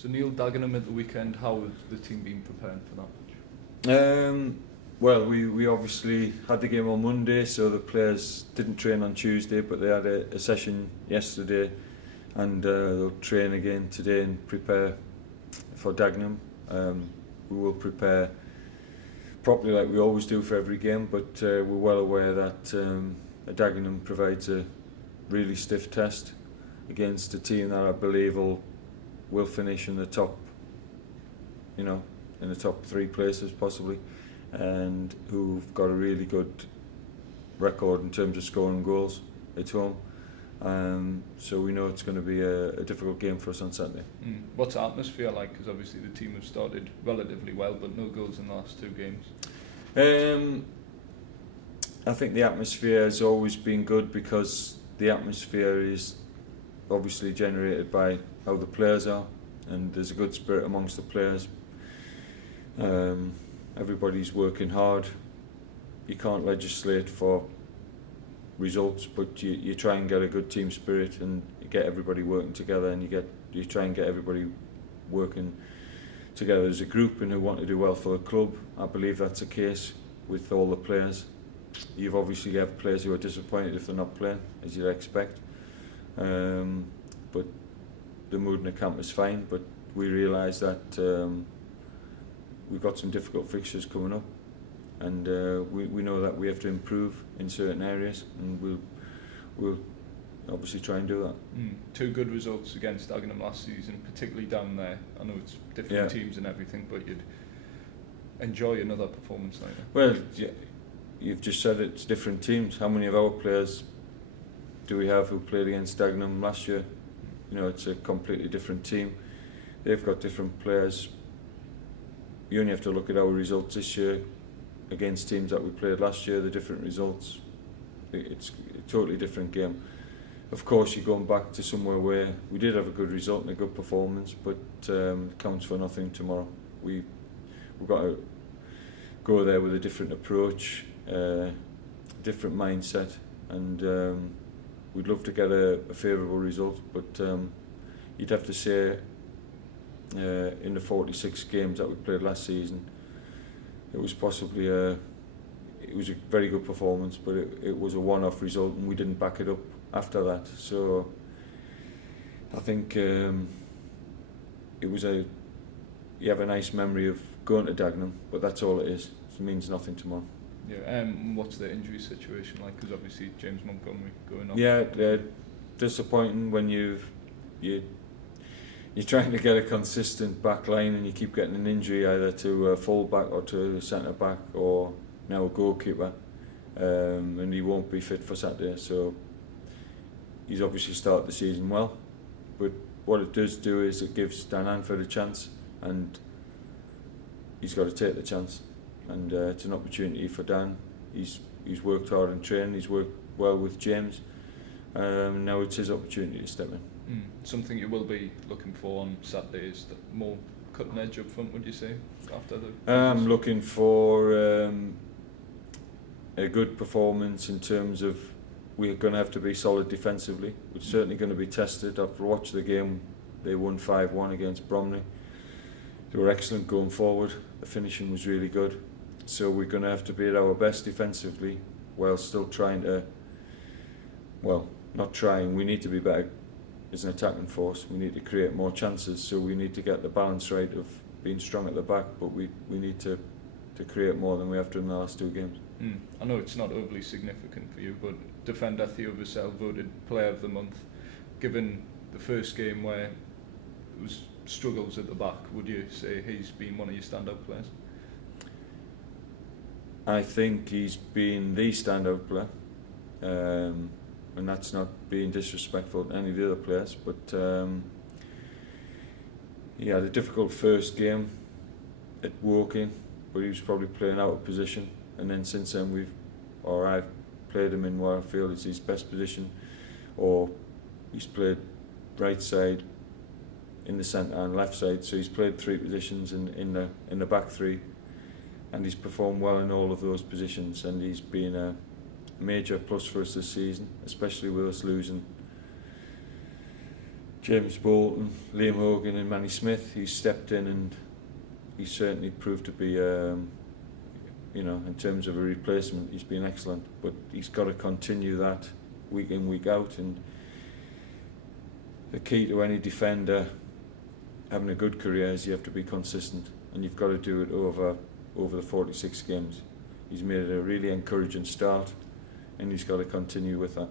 So Neil, Dagenham at the weekend, how has the team been preparing for that? Well, we obviously had the game on Monday, so the players didn't train on Tuesday, but they had a session yesterday, and they'll train again today and prepare for Dagenham. We will prepare properly like we always do for every game, but we're well aware that Dagenham provides a really stiff test against a team that I believe will finish in the top, in the top 3 places possibly, and who've got a really good record in terms of scoring goals at home. So we know it's going to be a difficult game for us on Saturday. What's the atmosphere like? Because obviously the team have started relatively well, but no goals in the last 2 games. I think the atmosphere has always been good, because the atmosphere is obviously generated by how the players are, and there's a good spirit amongst the players. Everybody's working hard. You can't legislate for results, but you try and get a good team spirit, and you get everybody working together, and you try and get everybody working together as a group and who want to do well for the club. I believe that's the case with all the players. You've obviously got players who are disappointed if they're not playing, as you'd expect, but the mood in the camp is fine. But we realise that we've got some difficult fixtures coming up, and we know that we have to improve in certain areas, and we'll obviously try and do that. 2 good results against Dagenham last season, particularly down there. I know it's different teams and everything, but you'd enjoy another performance like that. Well, you've just said it's different teams. How many of our players do we have who played against Dagenham last year? It's a completely different team. They've got different players. You only have to look at our results this year against teams that we played last year, the different results. It's a totally different game. Of course, you're going back to somewhere where we did have a good result and a good performance, but it counts for nothing tomorrow. We've got to go there with a different approach, different mindset, and we'd love to get a favourable result, but you'd have to say in the 46 games that we played last season, it was possibly it was a very good performance, but it was a one-off result, and we didn't back it up after that. So I think it was you have a nice memory of going to Dagenham, but that's all it is. It means nothing tomorrow. Yeah. What's the injury situation like? Because obviously James Montgomery going off. Yeah, disappointing when you're trying to get a consistent back line and you keep getting an injury either to a full back or to a centre back or now a goalkeeper, and he won't be fit for Saturday. So he's obviously started the season well, but what it does do is it gives Dan Anford a chance, and he's got to take the chance, and it's an opportunity for Dan. He's worked hard in training, he's worked well with James, now it's his opportunity to step in. Something you will be looking for on Saturday is the more cutting edge up front, would you say, after the... I'm looking for a good performance in terms of we're going to have to be solid defensively. We're certainly going to be tested. I've watched the game, they won 5-1 against Bromley. They were excellent going forward, the finishing was really good. So we're going to have to be at our best defensively while still trying to, well, not trying, we need to be better as an attacking force. We need to create more chances, so we need to get the balance right of being strong at the back, but we need to create more than we have done in the last 2 games. I know it's not overly significant for you, but defender Theo Vassell voted Player of the Month. Given the first game where it was struggles at the back, would you say he's been one of your standout players? I think he's been the standout player, and that's not being disrespectful to any of the other players, but he had a difficult first game at Woking, but he was probably playing out of position, and then since then I've played him in what I feel is his best position, or he's played right side, in the centre and left side, so he's played 3 positions in the back 3, and he's performed well in all of those positions, and he's been a major plus for us this season, especially with us losing James Bolton, Liam Hogan and Manny Smith. He's stepped in and he's certainly proved to be, in terms of a replacement, he's been excellent. But he's got to continue that week in, week out. And the key to any defender having a good career is you have to be consistent, and you've got to do it over the 46 games. He's made a really encouraging start, and he's got to continue with that.